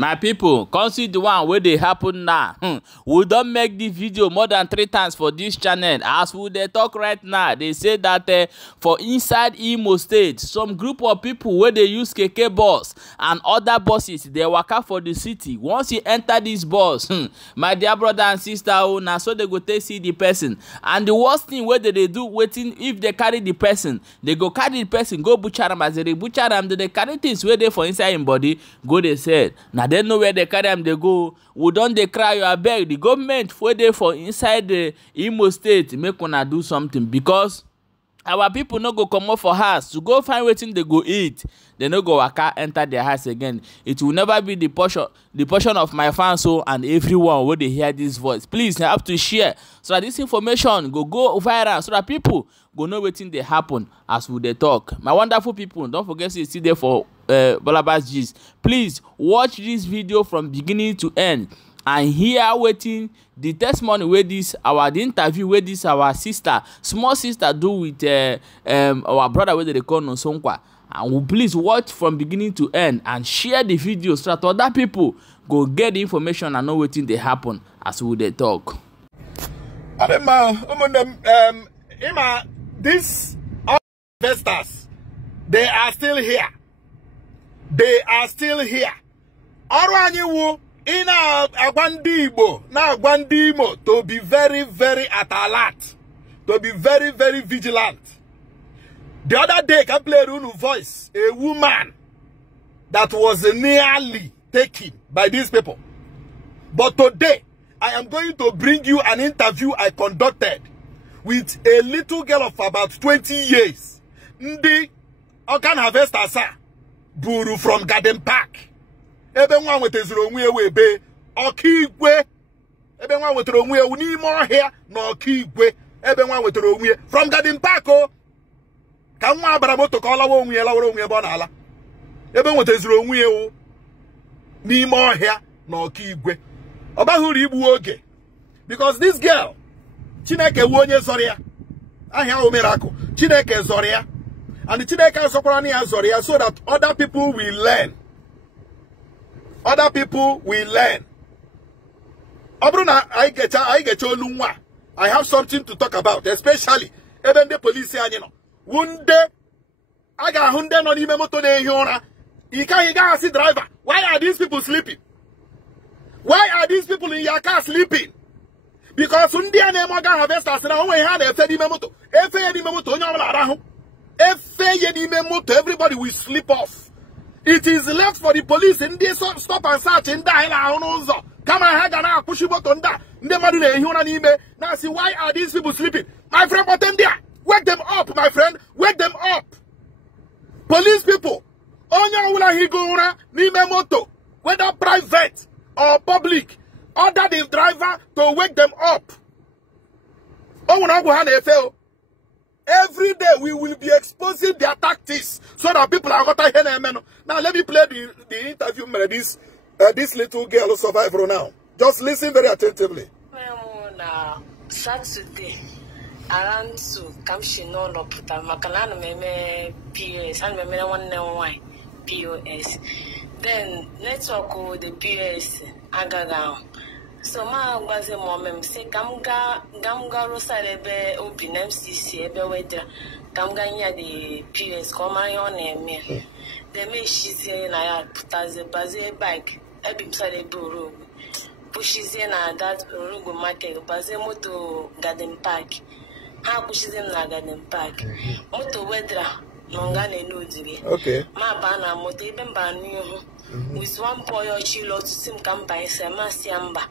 My people, come see the one where they happen now. We don't make the video more than 3 times for this channel. As we they talk right now, they say that for inside Imo State, some group of people where they use KEKE bus and other buses, they work out for the city. Once you enter this bus, my dear brother and sister, now so they go take see the person. And the worst thing where they do, waiting if they carry the person, they go carry the person, go butcher them. As they butcher them, they carry things where they for inside in body, go they said. Now they know where they carry them, they go. We don't they cry your beg. The government where they for inside the Imo State make una do something, because our people no go come up for house to go find wetin they go eat. They no go waka enter their house again. It will never be the portion of my fans and everyone where they hear this voice. Please, you have to share so that this information go viral, so that people go know wetin dey happen as we dey talk. My wonderful people, don't forget to see there for Balabas gist. Please watch this video from beginning to end and hear wetin the testimony where this the interview where this our sister, small sister, do with our brother where they call Nosonkwa. And please watch from beginning to end and share the video so that other people go get the information and know wetin dey happen as we dey talk. These investors, they are still here. They are still here. In Agwandimo, to be very, very at alert, to be very, very vigilant. The other day, I played a voice, a woman that was nearly taken by these people. But today, I am going to bring you an interview I conducted with a little girl of about 20 years. Ndi Okan Harvester Sa Buru from Garden Park. Even one with his own way be Okigwe. Even one with the way we need more here, no Okigwe. Even one with the way from Garden Park. Oh, can one Baramoto call our own way, Bonala. Even with his own way, need more here, no Okigwe. About who okay. Because this girl, Chineke wonye Zoria, I have a miracle. Chineke Zoria, and the Chineke Soprani Zoria, so that other people will learn. Other people will learn. Obruna, I get your lungwa. I have something to talk about, especially even the police. You know, one day I got 100 on the motor de Yona. You can't see driver. Why are these people sleeping? Why are these people in your car sleeping? Because Sundia Nemo Harvesters now we had a Fedi Memoto. Everybody will sleep off. It is left for the police in this stop and search and die. Come on, Hagana, push button da. Now see, why are these people sleeping? My friend, put them there. Wake them up, my friend. Wake them up. Police people. Onya ula higora ni memoto. Whether private or public. Order the driver to wake them up. Every day we will be exposing their tactics so that people are going to hear them. Now let me play the interview with this little girl survivor now. Just listen very attentively. Saturday around to Kamshino no puta Makalana meme POS and meme 191 POS. Then network the POS agaga. So ma was a mom say Gamga Rosalebe Obin MCC ebe wedra Gamganya the PS come on me. They may she say na put as a baze bike ebim side buru pushes in that Urugu market baze moto Garden Park. How pushes in na Garden Park. Moto wedra Nongane no digi. Okay. Ma bana moto even banu with one boy or chilo to sim campaign Samasiamba.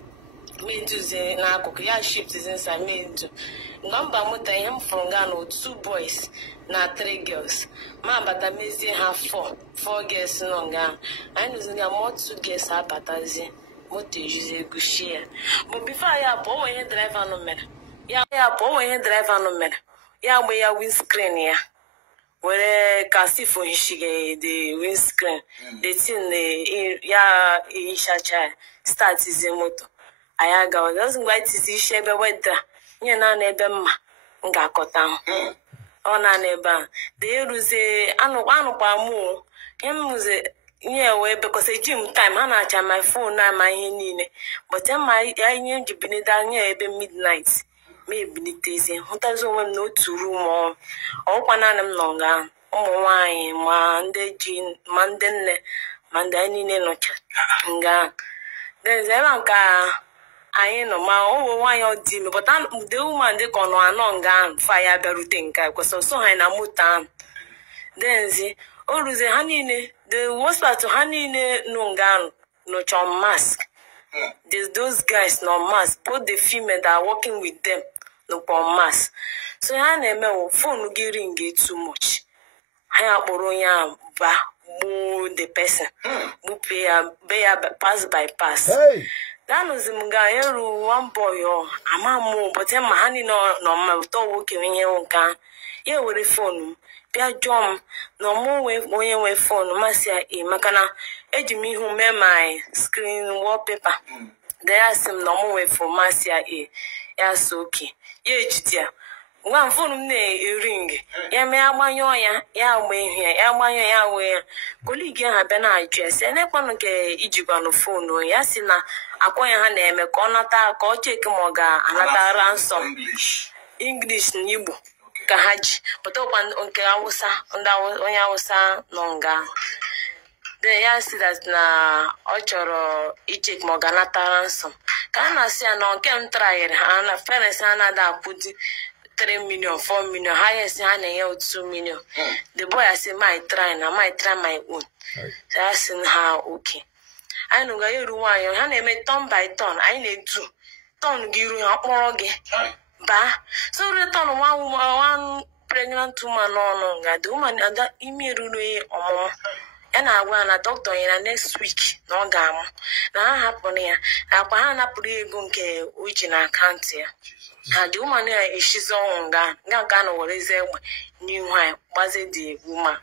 Me do the na kokia shift is inside me do. Number motor him from Ghana 2 boys na 3 girls. Ma bata me have 4 girls no Ghana. I know more 2 girls are batazi. Motor use go share. But before I bow when driver no matter. Yeah, bow when driver no matter. Yeah, we are windscreen here. Where kasi for hishige the windscreen. The thing the isha start is a motor. Ayaga doesn't wait to see Shebe weather. You know, Nebema, Gakotam. On a neighbor. They use a Anu Pamu. Him was a yeah, way because a gym time, I charge my phone and my hand. But then my I need to be down here midnight. Maybe it is in hotels when no 2 room or one animal longer. Oh, why, Monday, Jean, Monday, Mandani, no chat. There's a car. I know my own one or team, but the woman they call no long gun fire everything because so I am mutan. Then see, always a honey, the worst part to honey no gun, no charm mask. There's those guys no mask, both the female that are working with them, no mask. So I never phone getting get too much. I have borrowing the person who pay pass by pass. Hey. That was the guy one boy or a mamma, but then my honey no my dog working in your gun. Here with the phone, Pia John, no more way going away phone, Marcia, Macana, edge me who made my screen wallpaper. There are some no more way for Marcia, yes, okay. Ye, dear. One phone ring. Ya me amanyoya, ya way here, ya way. Colleague have been address, and I want to get Ijiban phone, yasina. Akwanya ha na-eme ka ọ nata ka ọ cheki ma ọ ga-anata ransom English na Igbo ka ha ji pụtakwa nke Hausa ndị onye Hausa nọ nga then ya si that na ọ chọrọ icheki ma ọ ga-anata ransom ka a na-asị ya na nke m trayere ha na parents ha na-ada akwụdi 3 million 4 million highest ha na-enye 2 million the boy say my try my own so I say ha okay I know I do one. You have turn by turn. I need to turn give you more again. Ba so return one pregnant woman no the woman that immediately and I want a doctor in the next week. No gam. Now happen here. I want to put a which in account here. And the woman here is she's on gun. Now can what is it? New why was it the woman?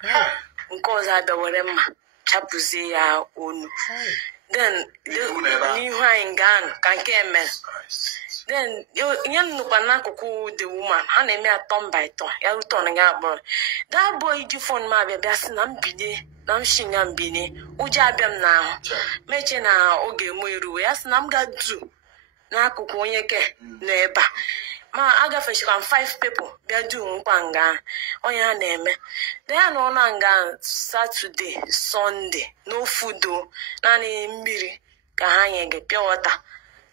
Because I don't remember. Chapuzi ya onu. Then the new hine gun can get me. Then you know the woman, and I may a turn by turn. You turning out boy. That boy you phone my baby, I'm biddy, I'm shingam bini, Ujabam now. Mechina oge muiru, as Namga do. Nakukoyeke, neighbor. Ma aga fish can 5 people. They are doing panga. On your name. They are no longer Saturday, Sunday. No food though. Nani mbiri. Kahanye get pure water.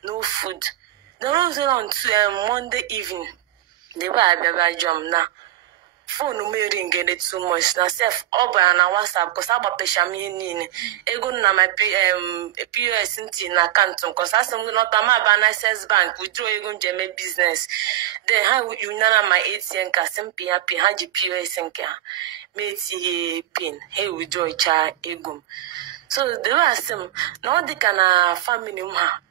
No food. The rules are on Monday evening. They were a jump now. Phone me ring get it too much. Now self over and WhatsApp because I'm a peshamini. Ego na my POS na canton because I'm not a access bank. We draw ego jeme business. Then how you nana my ATM card simple happy haji POS and care. Meti pin. Hey we draw cha ego. So there are some now they can family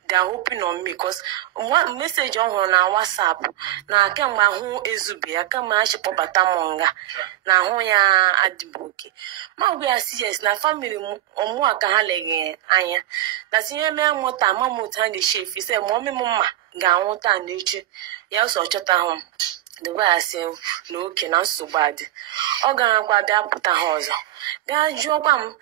they are hoping on me because one message on WhatsApp na kama hu ezube kama shi popata monga na hu ya adiboke ma we yes na family omu aka ha lege anya na tinye me mota mamuta the chef say mommy mama ga nwuta na echi ya so chota hu the way I say no okay na so bad o ga kwa bia puta ha ozo bia juokwa m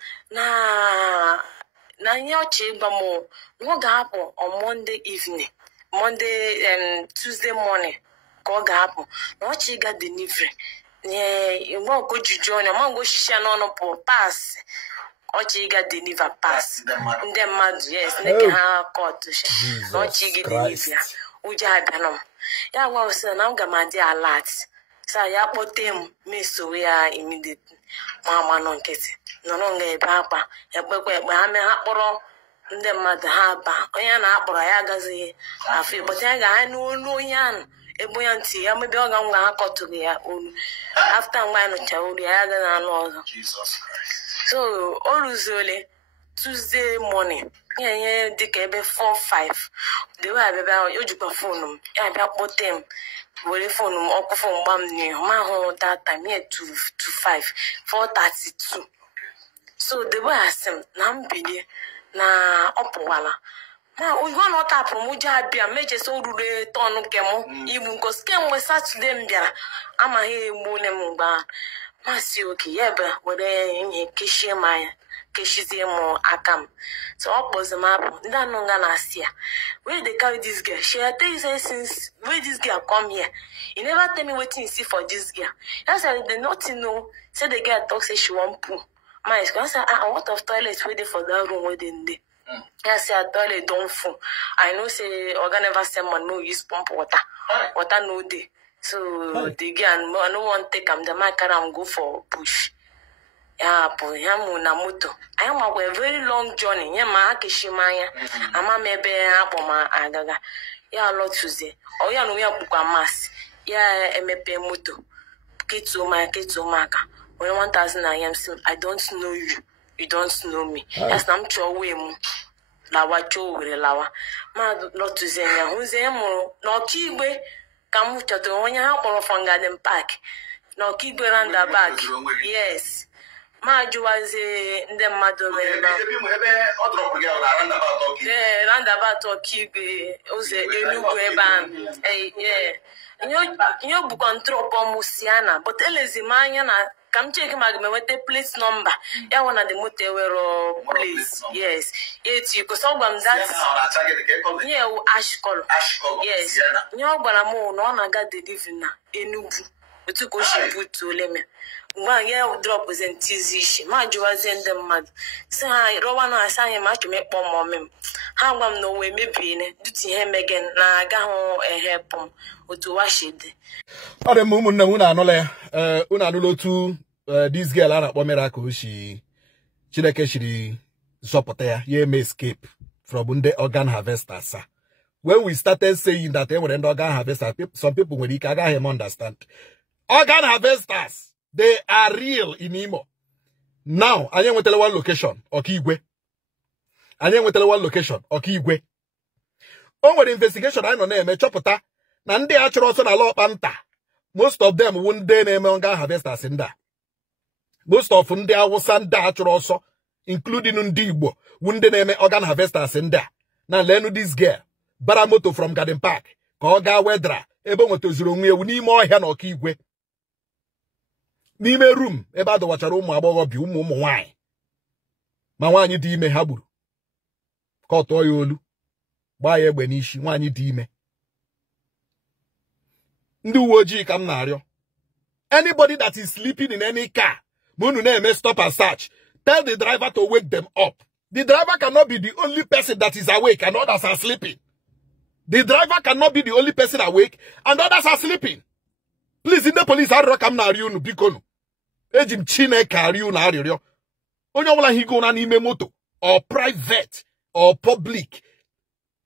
na nyochi bamo no ga happen on Monday evening, Tuesday morning. Go ga happen. No chi ga delivery. You go juju na man go shisha no po pass. O chi ga deliver pass. Ndem mad yes, make ha court. No chi ga deliver. Uja bianom. Ya wa say na ga ma dey alert. Sa ya potem me so we are immediately. Mama no nkete. No nga ebe akpa. Ekpekwe ha me ha kporo ndị mmadụ ha ba onye na-akpọrọ ya agaghị afọ ịbọta ya ga n'olu onye ahụ ebo ya ntị ya mebe ọ ga ha kọtụrụ ya olu after mgbe anyị nụchara olu ya agaghị anụ ọzọ so o ruziole Tuesday morning ya nye dịka ebe 4-5 dewe abịa o jikwa fonu m ya bịa kpọte m were fonu m ọkụ fonu gbam n'ihu ma hụ data m 2-5 4:32 so dewe asị m na mbilie na opwala ma oyibo no tapu mu ja bia meje so rure ton kemo ibu nko skem we Saturday mbia ama he egbu ne mgba Masi okay, yeah, but whether in Kishi Maya, Kishizi more Akam. So what was the map? That no gonna see. Where they carry this girl? She had tell you since where this girl come here. You never tell me what you see for this girl. That's why they not know. Say the girl talk say she want poo. My is gonna say, what of toilets waiting for that room waiting there. I say a toilet don't full. I know say organ never say man no use pump water. Water no day. So the girl no one take the mic and go for push. Yeah, boy, I'm na moto. I am a very long journey. Yeah, ma kishimaya. Ama mebe hapo ma agaga. Yeah, lot Tuesday. Oh yeah, no ya buka mass. Yeah, mepe moto. Kitu maka. When 1,000 I am still, I don't know you. You don't know me. Yes, I'm sure we mu. Lawa cho we lawa. Ma lot Tuesday. Who's mo? No kiwe. Kamu chato wanya hapo from Garden Park. No kiwe roundabout. Yes. Ma juwaze nde mmadụ mere roundabout Okigwe oze Enugu ebe ahụ nyo bụ control Musiana but elezi m anya na ka m check ma ga plate number ya wona the motor were place yes eti ko so gbam that yeah ash color yes nyo gbara m na ọ na-aga deliver na Enugu otu ko shi put oleme ma ya drop presentizi ma juwaze ndị mmadụ si ha rowa na asanye ma chome kpọ momem ha gwa m no we mebine duti ihe megen na aga ho ehepom otu wa shede ore mu ụmụnne unu anụla ya unu anụla otu this girl a na-akpọ Miracle shi Chineke shiri zọpụta ya eme escape from ndị organ harvesters. When we started saying that enwere ndị organ harvesters, some people nwere ike agaghị understand. Organ harvesters, they are real in Imo. Now, I am with one location, Okigwe. I am with one location, Okigwe. Over the investigation, I know name, Chopota, Nande Achroson, a lot panta. Most of them wouldn't name organ harvesters in that. Most of them was Sanda Achroso, including Undibo, wouldn't name organ harvesters in there. Now, learn this girl, Baramoto from Garden Park, Koga Wedra, Ebomoto Zurungi, we need more here, Okigwe. N'ime room ebe ado wachara ụmụ agbọghọ bi ụmụ nwanyị ma nwanyị dị ime ha gburu ka ọ tọọ ya olu gbaa ya egbe n'isi nwanyị dị ime ndị uwe ojii ka m na-arịọ anybody that is sleeping in any car ma unu na-eme stop and search tell the driver to wake them up. The driver cannot be the only person that is awake and others are sleeping. The driver cannot be the only person awake and others are sleeping. Please, in the police, I rock am na riu nu bikonu. Ejim Chineke ariu na ariu. Onye wala higo na n'ime moto or private or public.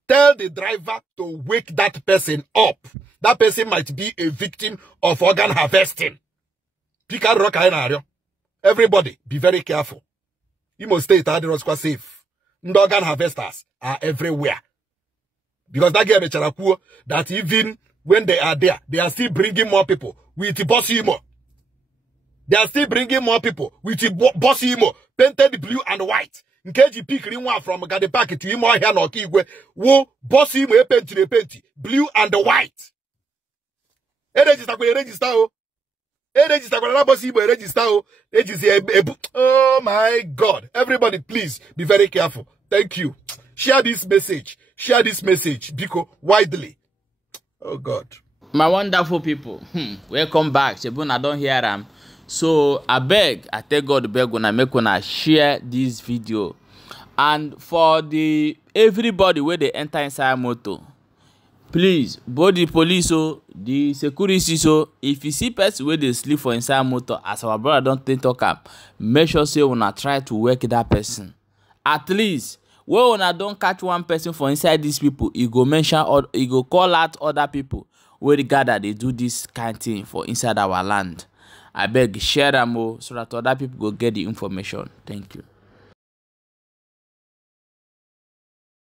Tell the driver to wake that person up. That person might be a victim of organ harvesting. Pika rock na ariu. Everybody, be very careful. Imo State are safe. The organ harvesters are everywhere. Because that girl mecharakuo that even when they are there, they are still bringing more people with the boss emo. They are still bringing more people with the boss emo, painted blue and white. In case you pick one from Garden Park to Imo here no Kigwe, wo boss emo painted blue and white. Register o. Register boss emo register o. Oh my God! Everybody, please be very careful. Thank you. Share this message. Share this message because widely. Oh God. My wonderful people, welcome back. Shebuna don't hear them. So I tell God beg when I make una share this video. And for the everybody where they enter inside motor, please, both the police or the security, so if you see person where they sleep for inside motor, as our brother don't think talk up, make sure say when I try to work that person. At least when I don't catch one person for inside these people, you go mention or you go call out other people where the gather they do this kind of thing for inside our land. I beg share them so that other people go get the information. Thank you.